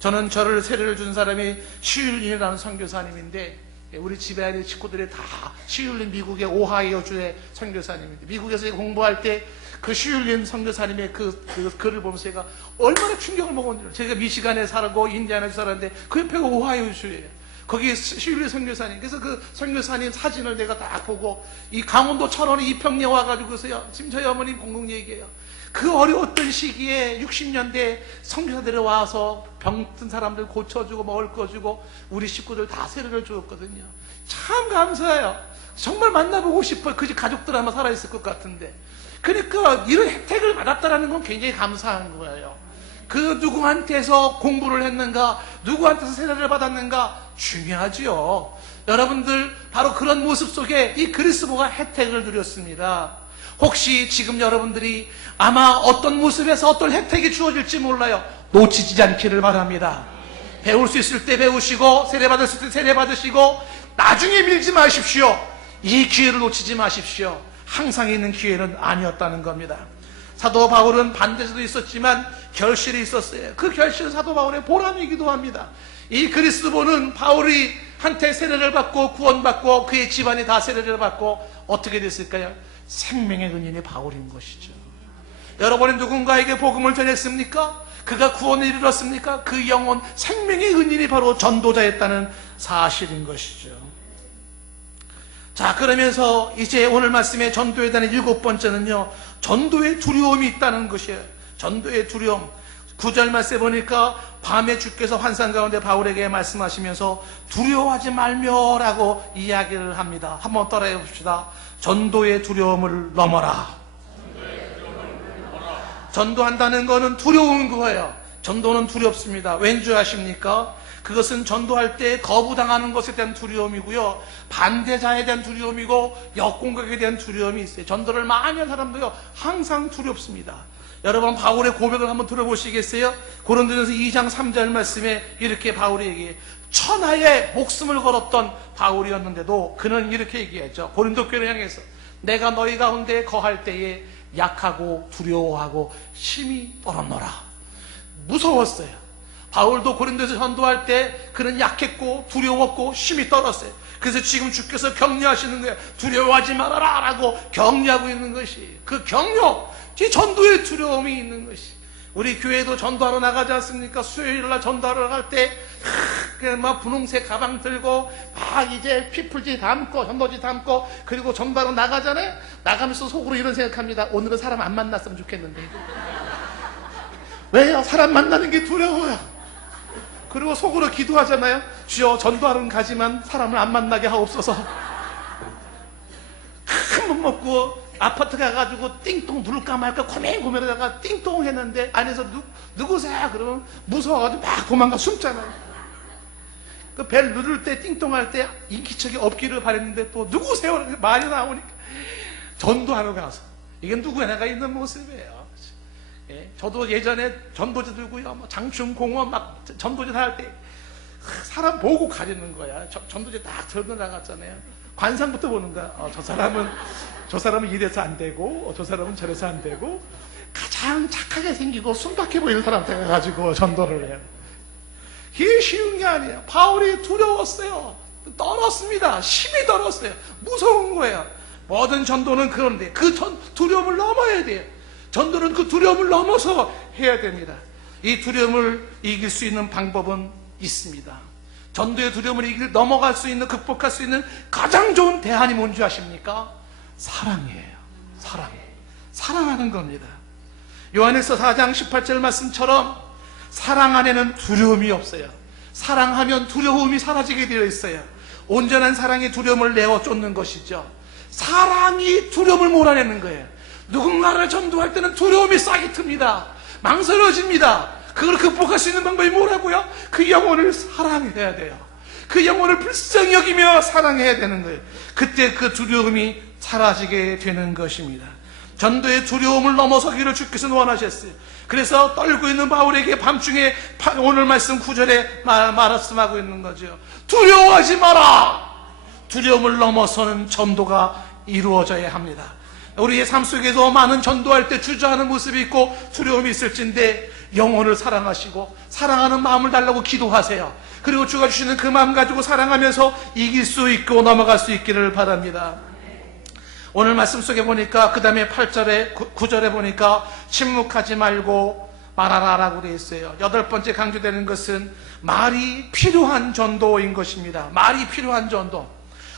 저는 저를 세례를 준 사람이 시율린이라는 선교사님인데, 우리 집에 아는 식구들이 다 시율린, 미국의 오하이오주의 선교사님인데, 미국에서 공부할 때 그 시율린 선교사님의 그 글을 보면서 제가 얼마나 충격을 먹었는지. 제가 미시간에 살고 인디아나에 살았는데 그 옆에가 오하이오주예요. 거기 시율린 선교사님. 그래서 그 선교사님 사진을 내가 딱 보고, 이 강원도 철원에 이평리에 와가지고서요, 지금 저희 어머님 공공 얘기해요. 그 어려웠던 시기에 60년대 선교사들이 와서 병든 사람들 고쳐주고 먹을 거 주고 우리 식구들 다 세례를 주었거든요. 참 감사해요. 정말 만나보고 싶어요. 그 집 가족들 아마 살아있을 것 같은데. 그러니까 이런 혜택을 받았다는 건 굉장히 감사한 거예요. 그 누구한테서 공부를 했는가, 누구한테서 세례를 받았는가 중요하지요. 여러분들 바로 그런 모습 속에 이 그리스도가 혜택을 누렸습니다. 혹시 지금 여러분들이 아마 어떤 모습에서 어떤 혜택이 주어질지 몰라요. 놓치지 않기를 바랍니다. 배울 수 있을 때 배우시고 세례 받을 수 있을 때 세례 받으시고 나중에 밀지 마십시오. 이 기회를 놓치지 마십시오. 항상 있는 기회는 아니었다는 겁니다. 사도 바울은 반대에서도 있었지만 결실이 있었어요. 그 결실은 사도 바울의 보람이기도 합니다. 이 그리스도는 바울이 한테 세례를 받고 구원받고 그의 집안이 다 세례를 받고 어떻게 됐을까요? 생명의 은인이 바울인 것이죠. 여러분이 누군가에게 복음을 전했습니까? 그가 구원을 이루었습니까? 그 영혼 생명의 은인이 바로 전도자였다는 사실인 것이죠. 자, 그러면서 이제 오늘 말씀의 전도에 대한 7번째는요, 전도의 두려움이 있다는 것이에요. 전도의 두려움. 9절 말씀에 보니까 밤에 주께서 환상 가운데 바울에게 말씀하시면서 두려워하지 말며라고 이야기를 합니다. 한번 따라해 봅시다. 전도의 두려움을 넘어라. 전도한다는 것은 두려운 거예요. 전도는 두렵습니다. 왠지 아십니까? 그것은 전도할 때 거부당하는 것에 대한 두려움이고요, 반대자에 대한 두려움이고 역공격에 대한 두려움이 있어요. 전도를 많이 한 사람들요 항상 두렵습니다. 여러분 바울의 고백을 한번 들어보시겠어요? 고린도전서 2장 3절 말씀에 이렇게 바울이 얘기해, 천하의 목숨을 걸었던 바울이었는데도 그는 이렇게 얘기했죠. 고린도 교회를 향해서 내가 너희 가운데 거할 때에 약하고 두려워하고 심히 떨었노라. 무서웠어요. 바울도 고린도에서 전도할 때 그는 약했고 두려웠고 심히 떨었어요. 그래서 지금 주께서 격려하시는 거예요. 두려워하지 말아라 라고 격려하고 있는 것이, 그 격려, 이 전도의 두려움이 있는 것이. 우리 교회도 전도하러 나가지 않습니까? 수요일날 전도하러 나갈 때 막 분홍색 가방 들고 막 이제 피플지 담고 전도지 담고 그리고 전도하러 나가잖아요. 나가면서 속으로 이런 생각합니다. 오늘은 사람 안 만났으면 좋겠는데. 왜요? 사람 만나는 게 두려워요. 그리고 속으로 기도하잖아요. 주여, 전도하러 가지만 사람을 안 만나게 하옵소서. 큰 맘 먹고 아파트 가가지고 띵동 누를까 말까 고민하다가 띵동 했는데 안에서 누구세요? 그러면 무서워가지고 막 도망가 숨잖아요. 그 벨 누를 때 띵동할 때 인기척이 없기를 바랬는데 또 누구세요? 말이 나오니까 전도하러 가서, 이게 누구나 있는 모습이에요. 예, 저도 예전에 전도지 들고요, 뭐 장충 공원 막 전도지 할 때 사람 보고 가리는 거야. 전도지 딱 들고 나갔잖아요. 관상부터 보는 거야. 저 사람은 이래서 안 되고, 저 사람은 저래서 안 되고, 가장 착하게 생기고 순박해 보이는 사람한테 가가지고 전도를 해요. 그게 쉬운 게 아니에요. 바울이 두려웠어요. 떨었습니다. 심히 떨었어요. 무서운 거예요. 모든 전도는 그런데 그 두려움을 넘어야 돼요. 전도는 그 두려움을 넘어서 해야 됩니다. 이 두려움을 이길 수 있는 방법은 있습니다. 전도의 두려움을 넘어갈 수 있는, 극복할 수 있는 가장 좋은 대안이 뭔지 아십니까? 사랑이에요. 사랑하는 겁니다. 요한일서 4장 18절 말씀처럼 사랑 안에는 두려움이 없어요. 사랑하면 두려움이 사라지게 되어 있어요. 온전한 사랑이 두려움을 내어 쫓는 것이죠. 사랑이 두려움을 몰아내는 거예요. 누군가를 전도할 때는 두려움이 싹이 틉니다. 망설여집니다. 그걸 극복할 수 있는 방법이 뭐라고요? 그 영혼을 사랑해야 돼요. 그 영혼을 불쌍히 여기며 사랑해야 되는 거예요. 그때 그 두려움이 사라지게 되는 것입니다. 전도의 두려움을 넘어서기를 주께서 원하셨어요. 그래서 떨고 있는 바울에게 밤중에 오늘 말씀 9절에 말씀하고 있는 거죠. 두려워하지 마라. 두려움을 넘어서는 전도가 이루어져야 합니다. 우리의 삶 속에도 많은 전도할 때 주저하는 모습이 있고 두려움이 있을진데 영혼을 사랑하시고 사랑하는 마음을 달라고 기도하세요. 그리고 주가 주시는 그 마음 가지고 사랑하면서 이길 수 있고 넘어갈 수 있기를 바랍니다. 오늘 말씀 속에 보니까 그 다음에 8절에 9절에 보니까 침묵하지 말고 말하라 라고 되어 있어요. 8번째 강조되는 것은 말이 필요한 전도인 것입니다. 말이 필요한 전도.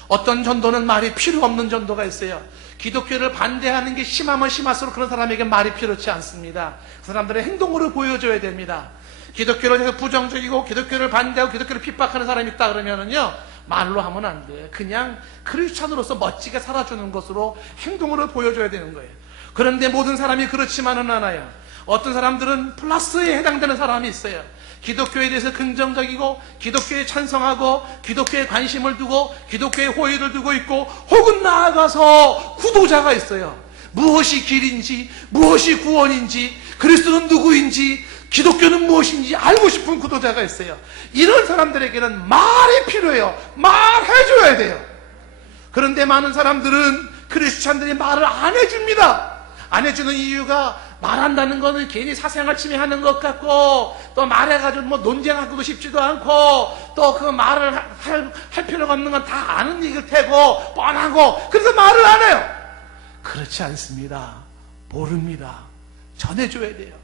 어떤 전도는 말이 필요 없는 전도가 있어요. 기독교를 반대하는 게 심하면 심할수록 그런 사람에게 말이 필요치 않습니다. 그 사람들의 행동으로 보여줘야 됩니다. 기독교를 해서 부정적이고 기독교를 반대하고 기독교를 핍박하는 사람이 있다 그러면은요, 말로 하면 안 돼. 그냥 크리스찬으로서 멋지게 살아주는 것으로 행동으로 보여줘야 되는 거예요. 그런데 모든 사람이 그렇지만은 않아요. 어떤 사람들은 플러스에 해당되는 사람이 있어요. 기독교에 대해서 긍정적이고 기독교에 찬성하고 기독교에 관심을 두고 기독교에 호의를 두고 있고, 혹은 나아가서 구도자가 있어요. 무엇이 길인지, 무엇이 구원인지, 그리스도는 누구인지, 기독교는 무엇인지 알고 싶은 구도자가 있어요. 이런 사람들에게는 말이 필요해요. 말해줘야 돼요. 그런데 많은 사람들은, 크리스찬들이 말을 안 해줍니다. 안 해주는 이유가 말한다는 거는 괜히 사생활 침해하는 것 같고, 또 말해가지고 뭐 논쟁하고도 싶지도 않고, 또 그 말을 할 필요가 없는 건 다 아는 얘기일 테고, 뻔하고, 그래서 말을 안 해요. 그렇지 않습니다. 모릅니다. 전해줘야 돼요.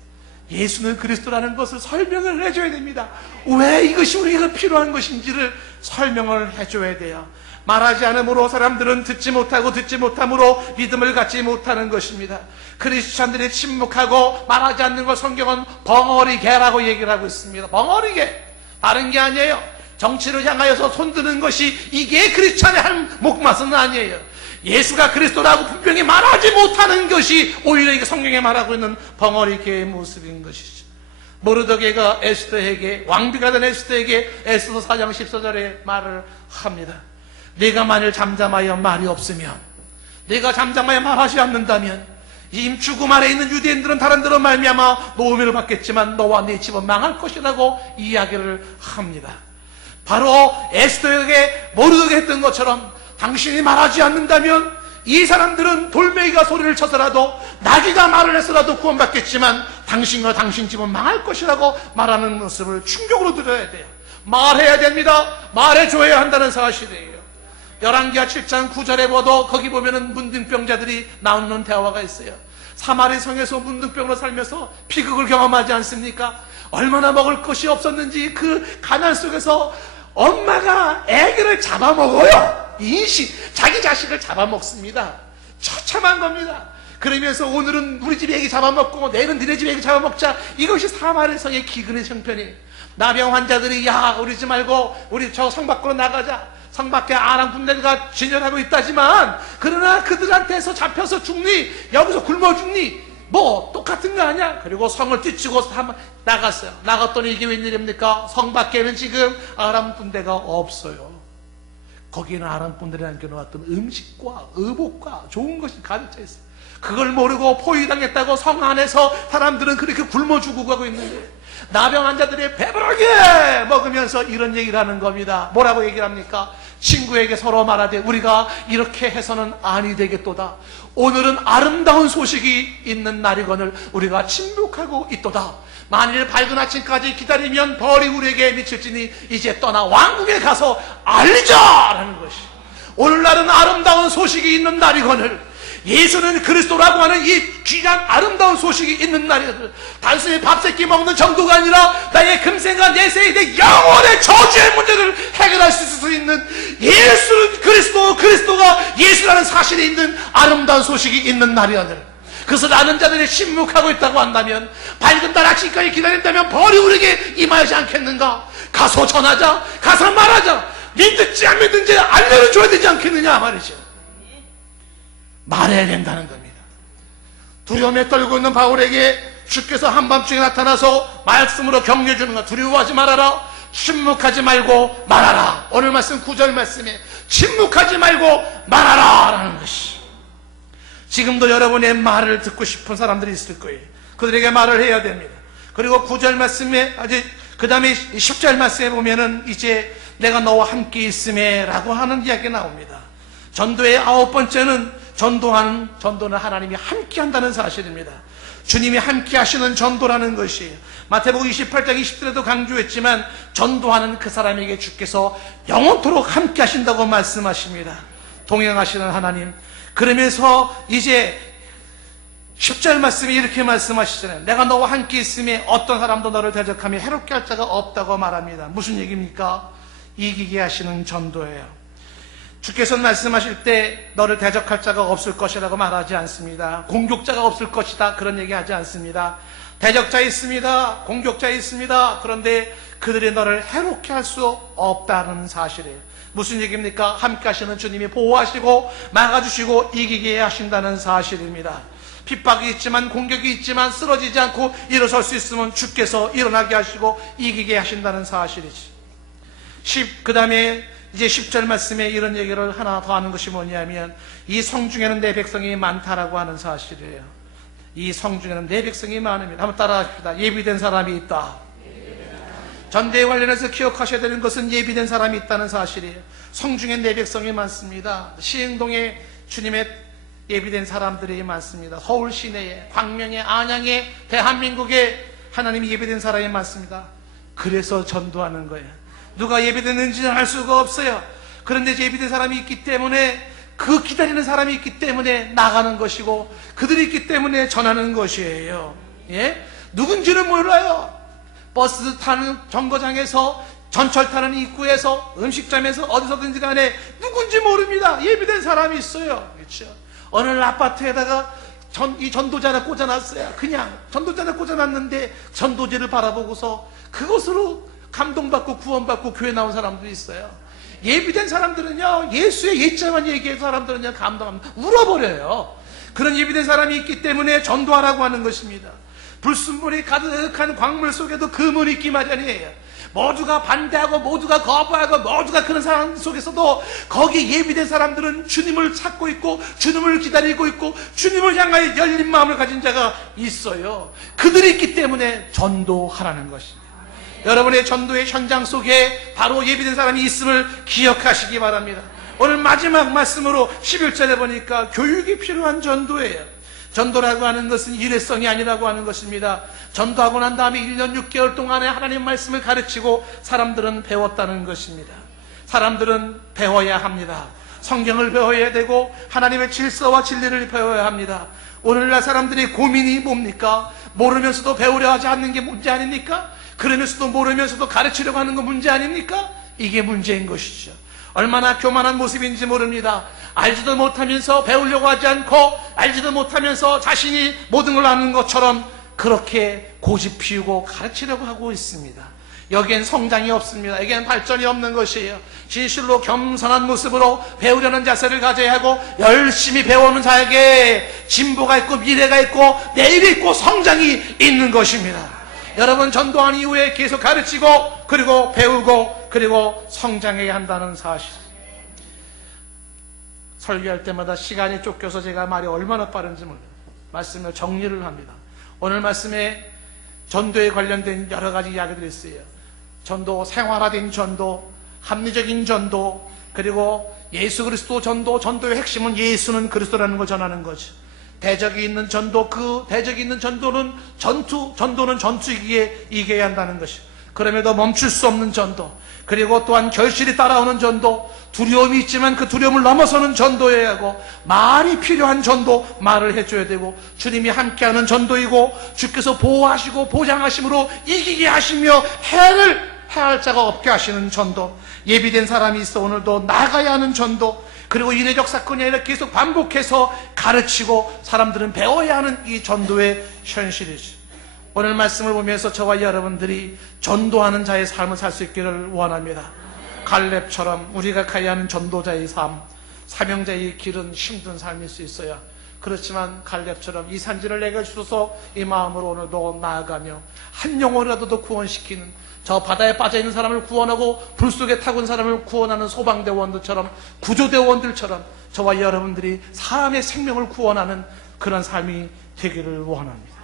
예수는 그리스도라는 것을 설명을 해줘야 됩니다. 왜 이것이 우리가 필요한 것인지를 설명을 해줘야 돼요. 말하지 않으므로 사람들은 듣지 못함으로 믿음을 갖지 못하는 것입니다. 크리스찬들이 침묵하고 말하지 않는 걸 성경은 벙어리개라고 얘기를 하고 있습니다. 벙어리개. 다른 게 아니에요. 정치를 향하여서 손드는 것이 이게 크리스찬의 할 목맛은 아니에요. 예수가 그리스도라고 분명히 말하지 못하는 것이 오히려 이게 성경에 말하고 있는 벙어리개의 모습인 것이죠. 모르드게가 에스더에게, 왕비가 된 에스더에게 에스더 4장 14절에 말을 합니다. 네가 만일 잠잠하여 말이 없으면, 네가 잠잠하여 말하지 않는다면 이 죽음 아래 있는 유대인들은 다른 데로 말미암아 노움을 받겠지만 너와 네 집은 망할 것이라고 이야기를 합니다. 바로 에스더에게 모르드게 했던 것처럼 당신이 말하지 않는다면 이 사람들은 돌멩이가 소리를 쳐서라도, 나귀가 말을 해서라도 구원받겠지만 당신과 당신 집은 망할 것이라고 말하는 모습을 충격으로 들어야 돼요. 말해야 됩니다. 말해줘야 한다는 사실이에요. 열왕기하 7장 9절에 보도 거기 보면은 문둥병자들이 나오는 대화가 있어요. 사마리 성에서 문둥병으로 살면서 비극을 경험하지 않습니까? 얼마나 먹을 것이 없었는지 그 가난 속에서 엄마가 아기를 잡아먹어요. 인식, 자기 자식을 잡아먹습니다. 처참한 겁니다. 그러면서 오늘은 우리 집 애기 잡아먹고 내일은 니네 집 애기 잡아먹자. 이것이 사마리 성의 기근의 형편이에요. 나병 환자들이 야 우리 집 말고 우리 저 성 밖으로 나가자. 성 밖에 아람 군대가 진열하고 있다지만 그러나 그들한테서 잡혀서 죽니? 여기서 굶어 죽니? 뭐 똑같은 거 아니야? 그리고 성을 뛰치고 나갔어요. 나갔더니 이게 웬일입니까? 성 밖에는 지금 아람 군대가 없어요. 거기는 아람 군대를 남겨놓았던 음식과 의복과 좋은 것이 가득 차 있어요. 그걸 모르고 포위당했다고 성 안에서 사람들은 그렇게 굶어 죽어가고 있는데 나병 환자들이 배부르게 먹으면서 이런 얘기를 하는 겁니다. 뭐라고 얘기를 합니까? 친구에게 서로 말하되 우리가 이렇게 해서는 아니 되겠도다. 오늘은 아름다운 소식이 있는 날이거늘 우리가 침묵하고 있도다. 만일 밝은 아침까지 기다리면 벌이 우리에게 미칠지니 이제 떠나 왕국에 가서 알리자라는 것이, 오늘날은 아름다운 소식이 있는 날이거늘, 예수는 그리스도라고 하는 이 귀한 아름다운 소식이 있는 날이거든. 단순히 밥 세끼 먹는 정도가 아니라 나의 금생과 내세에 내 영혼의 저주의 문제를 해결할 수 있는 예수는 그리스도가 예수라는 사실이 있는 아름다운 소식이 있는 날이거늘. 그것을 아는 자들이 침묵하고 있다고 한다면, 밝은 날 아침까지 기다린다면 벌이 우리에게 임하지 않겠는가? 가서 전하자, 가서 말하자. 믿든지 안 믿든지 알려는 줘야 되지 않겠느냐 말이죠. 말해야 된다는 겁니다. 두려움에 떨고 있는 바울에게 주께서 한밤중에 나타나서 말씀으로 격려해 주는 것, 두려워하지 말아라, 침묵하지 말고 말하라. 오늘 말씀 9절 말씀에 침묵하지 말고 말하라 라는 것이, 지금도 여러분의 말을 듣고 싶은 사람들이 있을 거예요. 그들에게 말을 해야 됩니다. 그리고 9절 말씀에 그 다음에 10절 말씀에 보면은 이제 내가 너와 함께 있음에 라고 하는 이야기가 나옵니다. 전도의 9번째는 전도는 하나님이 함께 한다는 사실입니다. 주님이 함께 하시는 전도라는 것이에요. 마태복음 28장 20절에도 강조했지만 전도하는 그 사람에게 주께서 영원토록 함께 하신다고 말씀하십니다. 동행하시는 하나님. 그러면서 이제 10절 말씀이 이렇게 말씀하시잖아요. 내가 너와 함께 있음에 어떤 사람도 너를 대적하며 해롭게 할 자가 없다고 말합니다. 무슨 얘기입니까? 이기게 하시는 전도예요. 주께서 말씀하실 때 너를 대적할 자가 없을 것이라고 말하지 않습니다. 공격자가 없을 것이다, 그런 얘기 하지 않습니다. 대적자 있습니다. 공격자 있습니다. 그런데 그들이 너를 해롭게 할 수 없다는 사실이에요. 무슨 얘기입니까? 함께 하시는 주님이 보호하시고 막아주시고 이기게 하신다는 사실입니다. 핍박이 있지만, 공격이 있지만 쓰러지지 않고 일어설 수 있으면 주께서 일어나게 하시고 이기게 하신다는 사실이지. 그 다음에 이제 10절 말씀에 이런 얘기를 하나 더 하는 것이 뭐냐면, 이 성 중에는 내 백성이 많다라고 하는 사실이에요. 이 성 중에는 내 백성이 많으면, 한번 따라합시다. 예비된 사람이 있다. 전대에 관련해서 기억하셔야 되는 것은 예비된 사람이 있다는 사실이에요. 성 중에 내 백성이 많습니다. 시흥동에 주님의 예비된 사람들이 많습니다. 서울 시내에, 광명에, 안양에, 대한민국에 하나님이 예비된 사람이 많습니다. 그래서 전도하는 거예요. 누가 예비됐는지는 알 수가 없어요. 그런데 예비된 사람이 있기 때문에, 그 기다리는 사람이 있기 때문에 나가는 것이고, 그들이 있기 때문에 전하는 것이에요. 예? 누군지는 몰라요. 버스 타는 정거장에서, 전철 타는 입구에서, 음식점에서, 어디서든지 간에 누군지 모릅니다. 예비된 사람이 있어요. 그렇죠? 어느 아파트에다가 이 전도자를 꽂아놨어요. 그냥 전도자를 꽂아놨는데 전도지를 바라보고서 그것으로 감동받고 구원받고 교회 나온 사람도 있어요. 예비된 사람들은요, 예수의 예자만 얘기해서 사람들은요, 감동합니다. 울어버려요. 그런 예비된 사람이 있기 때문에 전도하라고 하는 것입니다. 불순물이 가득한 광물 속에도 금은 있기 마련이에요. 모두가 반대하고 모두가 거부하고 모두가 그런 상황 속에서도 거기에 예비된 사람들은 주님을 찾고 있고 주님을 기다리고 있고 주님을 향하여 열린 마음을 가진 자가 있어요. 그들이 있기 때문에 전도하라는 것입니다. 여러분의 전도의 현장 속에 바로 예비된 사람이 있음을 기억하시기 바랍니다. 오늘 마지막 말씀으로 11절에 보니까 교육이 필요한 전도예요. 전도라고 하는 것은 일회성이 아니라고 하는 것입니다. 전도하고 난 다음에 1년 6개월 동안에 하나님 말씀을 가르치고 사람들은 배웠다는 것입니다. 사람들은 배워야 합니다. 성경을 배워야 되고 하나님의 질서와 진리를 배워야 합니다. 오늘날 사람들이 고민이 뭡니까? 모르면서도 배우려 하지 않는 게 문제 아닙니까? 그러면서도 모르면서도 가르치려고 하는 건 문제 아닙니까? 이게 문제인 것이죠. 얼마나 교만한 모습인지 모릅니다. 알지도 못하면서 배우려고 하지 않고 알지도 못하면서 자신이 모든 걸 아는 것처럼 그렇게 고집 피우고 가르치려고 하고 있습니다. 여기엔 성장이 없습니다. 여기엔 발전이 없는 것이에요. 진실로 겸손한 모습으로 배우려는 자세를 가져야 하고 열심히 배우는 자에게 진보가 있고 미래가 있고 내일이 있고 성장이 있는 것입니다. 여러분, 전도한 이후에 계속 가르치고 그리고 배우고 그리고 성장해야 한다는 사실. 설교할 때마다 시간이 쫓겨서 제가 말이 얼마나 빠른지 몰라요. 말씀을 정리를 합니다. 오늘 말씀에 전도에 관련된 여러 가지 이야기들이 있어요. 전도, 생활화된 전도, 합리적인 전도, 그리고 예수 그리스도 전도, 전도의 핵심은 예수는 그리스도라는 걸 전하는 거죠. 대적이 있는 전도, 그 대적이 있는 전도는 전도는 전투이기에 이겨야 한다는 것이요. 그럼에도 멈출 수 없는 전도, 그리고 또한 결실이 따라오는 전도, 두려움이 있지만 그 두려움을 넘어서는 전도여야 하고, 말이 필요한 전도, 말을 해줘야 되고, 주님이 함께하는 전도이고, 주께서 보호하시고 보장하심으로 이기게 하시며 해할 자가 없게 하시는 전도, 예비된 사람이 있어 오늘도 나가야 하는 전도, 그리고 이례적 사건이 아니라 계속 반복해서 가르치고 사람들은 배워야 하는 이 전도의 현실이죠. 오늘 말씀을 보면서 저와 여러분들이 전도하는 자의 삶을 살 수 있기를 원합니다. 갈렙처럼 우리가 가야 하는 전도자의 삶, 사명자의 길은 힘든 삶일 수 있어요. 그렇지만 갈렙처럼 이 산지를 내게 주소서, 이 마음으로 오늘도 나아가며 한 영혼이라도 더 구원시키는, 저 바다에 빠져있는 사람을 구원하고 불 속에 타고 있는 사람을 구원하는 소방대원들처럼, 구조대원들처럼 저와 여러분들이 사람의 생명을 구원하는 그런 삶이 되기를 원합니다.